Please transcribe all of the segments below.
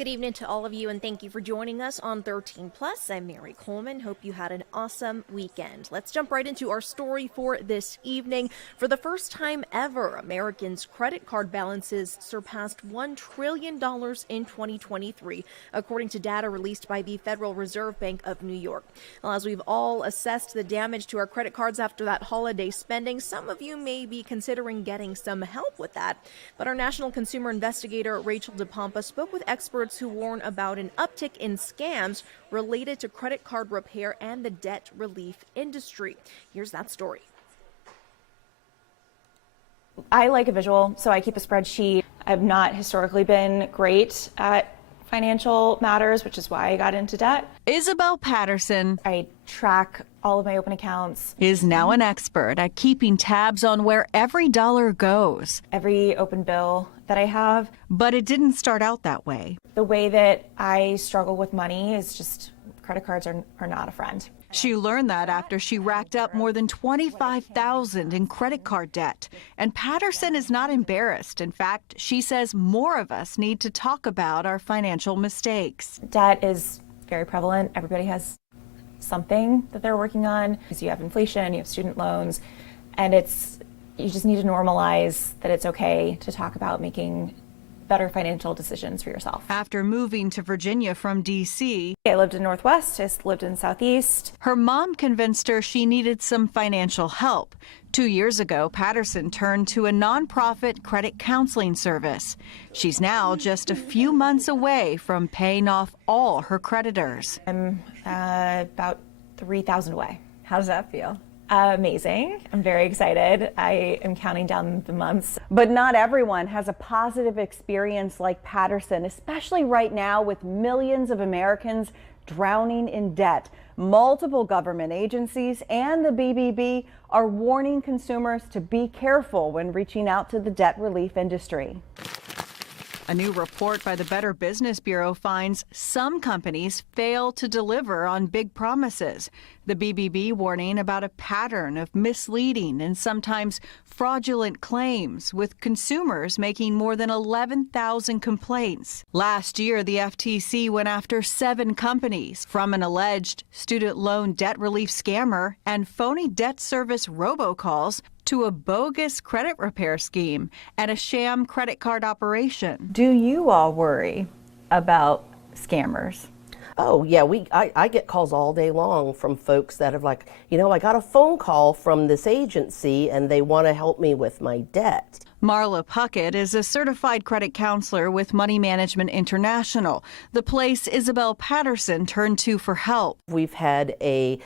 Good evening to all of you, and thank you for joining us on 13 Plus. I'm Mary Coleman. Hope you had an awesome weekend. Let's jump right into our story for this evening. For the first time ever, Americans' credit card balances surpassed $1 trillion in 2023, according to data released by the Federal Reserve Bank of New York. Well, as we've all assessed the damage to our credit cards after that holiday spending, some of you may be considering getting some help with that. But our national consumer investigator, Rachel DePompa, spoke with experts who warn about an uptick in scams related to credit card repair and the debt relief industry. Here's that story. I like a visual, so I keep a spreadsheet. I've not historically been great at financial matters, which is why I got into debt. Isabel Patterson I track all of my open accounts. Is now an expert at keeping tabs on where every dollar goes. Every open bill that I have. But it didn't start out that way. The way that I struggle with money is just credit cards are not a friend. She learned that after she racked up more than $25,000 in credit card debt. And Patterson is not embarrassed. In fact, she says more of us need to talk about our financial mistakes. Debt is very prevalent. Everybody has something that they're working on. Because you have inflation, you have student loans, and you just need to normalize that it's okay to talk about making better financial decisions for yourself. After moving to Virginia from D.C., I lived in Northwest, I lived in Southeast. her mom convinced her she needed some financial help. 2 years ago, Patterson turned to a nonprofit credit counseling service. She's now just a few months away from paying off all her creditors. I'm about 3,000 away. How does that feel? Amazing. I'm very excited. I am counting down the months. But not everyone has a positive experience like Patterson, especially right now with millions of Americans drowning in debt. Multiple government agencies and the BBB are warning consumers to be careful when reaching out to the debt relief industry. A new report by the Better Business Bureau finds some companies fail to deliver on big promises. The BBB warning about a pattern of misleading and sometimes fraudulent claims, with consumers making more than 11,000 complaints. Last year, the FTC went after 7 companies, from an alleged student loan debt relief scammer and phony debt service robocalls to a bogus credit repair scheme and a sham credit card operation. Do you all worry about scammers? Oh, yeah, I get calls all day long from folks that have like, I got a phone call from this agency and they want to help me with my debt. Marla Puckett is a certified credit counselor with Money Management International, the place Isabel Patterson turned to for help. We've had a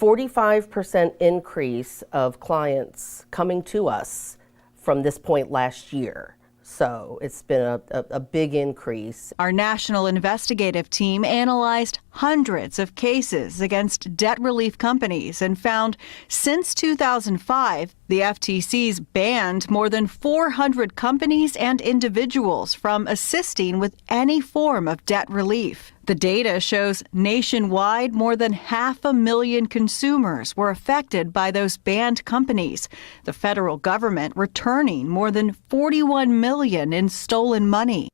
45% increase of clients coming to us from this point last year. So it's been a big increase. Our national investigative team analyzed hundreds of cases against debt relief companies and found since 2005, the FTC's banned more than 400 companies and individuals from assisting with any form of debt relief. The data shows nationwide more than 500,000 consumers were affected by those banned companies, the federal government returning more than $41 million in stolen money.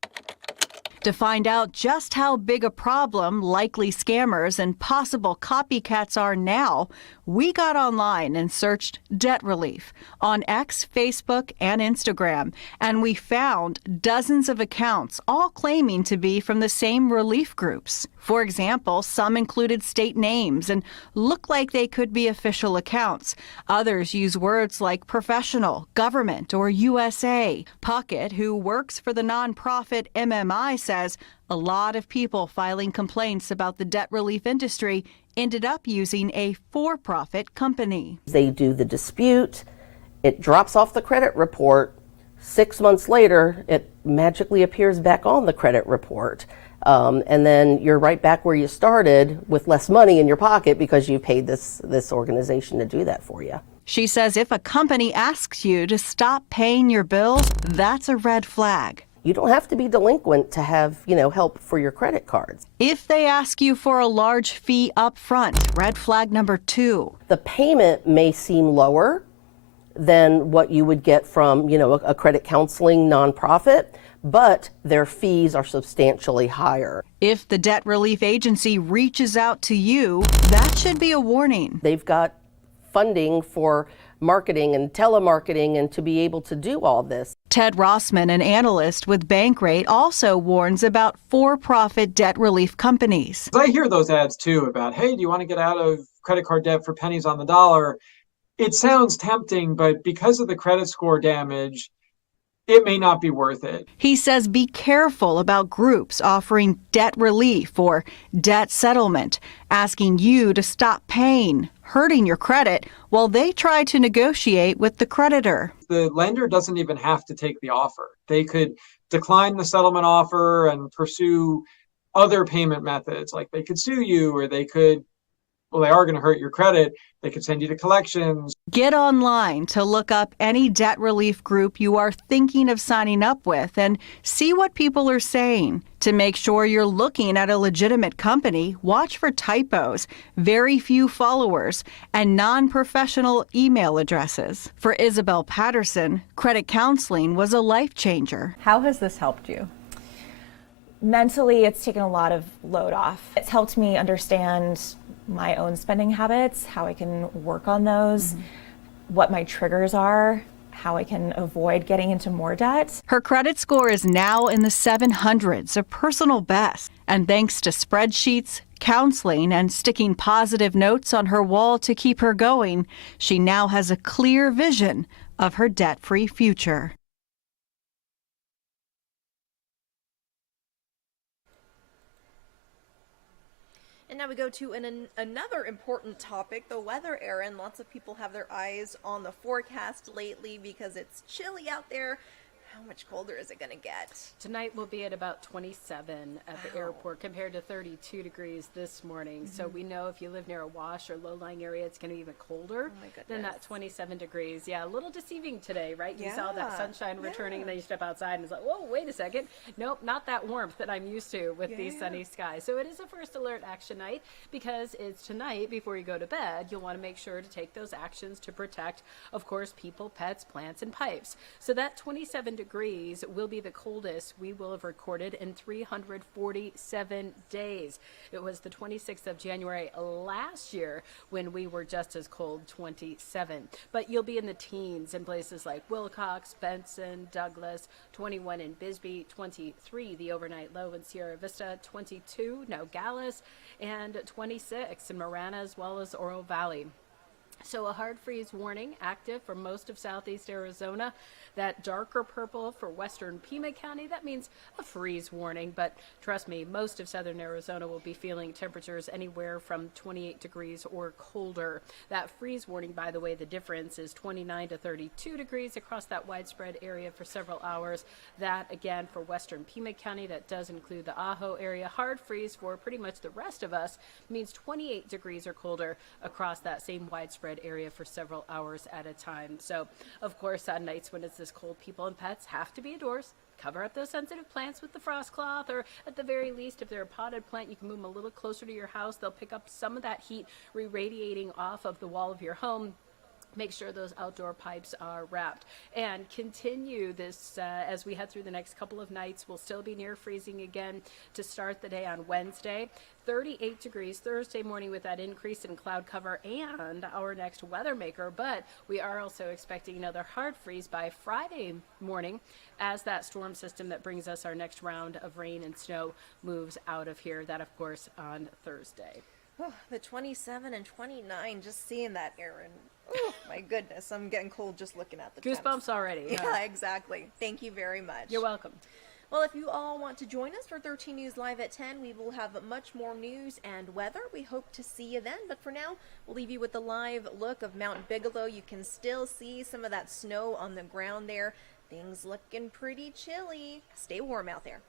To find out just how big a problem likely scammers and possible copycats are now, we got online and searched debt relief on X, Facebook, and Instagram, and we found dozens of accounts, all claiming to be from the same relief groups. For example, some included state names and look like they could be official accounts. Others use words like professional, government, or USA. Puckett, who works for the nonprofit MMI, says a lot of people filing complaints about the debt relief industry ended up using a for-profit company. They do the dispute, it drops off the credit report. 6 months later, it magically appears back on the credit report. And then you're right back where you started with less money in your pocket because you paid this organization to do that for you. She says if a company asks you to stop paying your bills, that's a red flag. You don't have to be delinquent to have, help for your credit cards. If they ask you for a large fee up front, red flag number 2. The payment may seem lower than what you would get from, a credit counseling nonprofit, but their fees are substantially higher. If the debt relief agency reaches out to you, that should be a warning. They've got funding for marketing and telemarketing and to be able to do all this. Ted Rossman, an analyst with Bankrate, also warns about for-profit debt relief companies. I hear those ads too about, hey, do you want to get out of credit card debt for pennies on the dollar? It sounds tempting, but because of the credit score damage, it may not be worth it. He says be careful about groups offering debt relief or debt settlement, asking you to stop paying, hurting your credit while they try to negotiate with the creditor. The lender doesn't even have to take the offer. They could decline the settlement offer and pursue other payment methods. Like they could sue you, or they could, well, they are going to hurt your credit. They could send you to collections. Get online to look up any debt relief group you are thinking of signing up with and see what people are saying. To make sure you're looking at a legitimate company, watch for typos, very few followers, and non-professional email addresses. For Isabel Patterson, credit counseling was a life changer. How has this helped you? Mentally, it's taken a lot of load off. It's helped me understand my own spending habits, how I can work on those, what my triggers are, how I can avoid getting into more debt. Her credit score is now in the 700s, a personal best. And thanks to spreadsheets, counseling, and sticking positive notes on her wall to keep her going, she now has a clear vision of her debt-free future. And now we go to another important topic, the weather, Erin. Lots of people have their eyes on the forecast lately because it's chilly out there. How much colder is it going to get? Tonight we'll be at about 27 at the airport compared to 32 degrees this morning. So we know if you live near a wash or low-lying area, it's going to be even colder than that 27 degrees. Yeah, a little deceiving today, right? You saw that sunshine returning and then you step outside and it's like, whoa, wait a second. Nope, not that warmth that I'm used to with these sunny skies. So it is a first alert action night because it's tonight before you go to bed. You'll want to make sure to take those actions to protect, of course, people, pets, plants, and pipes. So that 27 degrees will be the coldest we will have recorded in 347 days. It was the 26th of January last year when we were just as cold, 27. But you'll be in the teens in places like Wilcox, Benson, Douglas, 21 in Bisbee, 23 the overnight low in Sierra Vista, 22 Nogales, and 26 in Marana as well as Oro Valley. So a hard freeze warning active for most of southeast Arizona. That darker purple for western Pima County, that means a freeze warning. But trust me, most of southern Arizona will be feeling temperatures anywhere from 28 degrees or colder. That freeze warning, by the way, the difference is 29 to 32 degrees across that widespread area for several hours. That, again, for western Pima County, that does include the Ajo area. Hard freeze for pretty much the rest of us means 28 degrees or colder across that same widespread area for several hours at a time. So, of course, on nights when it's this cold, people and pets have to be indoors. Cover up those sensitive plants with the frost cloth, or at the very least, if they're a potted plant, you can move them a little closer to your house. They'll pick up some of that heat re-radiating off of the wall of your home. Make sure those outdoor pipes are wrapped. And continue this as we head through the next couple of nights. We'll still be near freezing again to start the day on Wednesday. 38 degrees Thursday morning with that increase in cloud cover and our next weather maker. But we are also expecting another hard freeze by Friday morning as that storm system that brings us our next round of rain and snow moves out of here. That, of course, on Thursday. Oh, the 27 and 29, just seeing that, Erin. Oh, my goodness, I'm getting cold just looking at the temps. Goosebumps already. Yeah, exactly. Thank you very much. You're welcome. Well, if you all want to join us for 13 News Live at 10, we will have much more news and weather. We hope to see you then. But for now, we'll leave you with the live look of Mount Bigelow. You can still see some of that snow on the ground there. Things looking pretty chilly. Stay warm out there.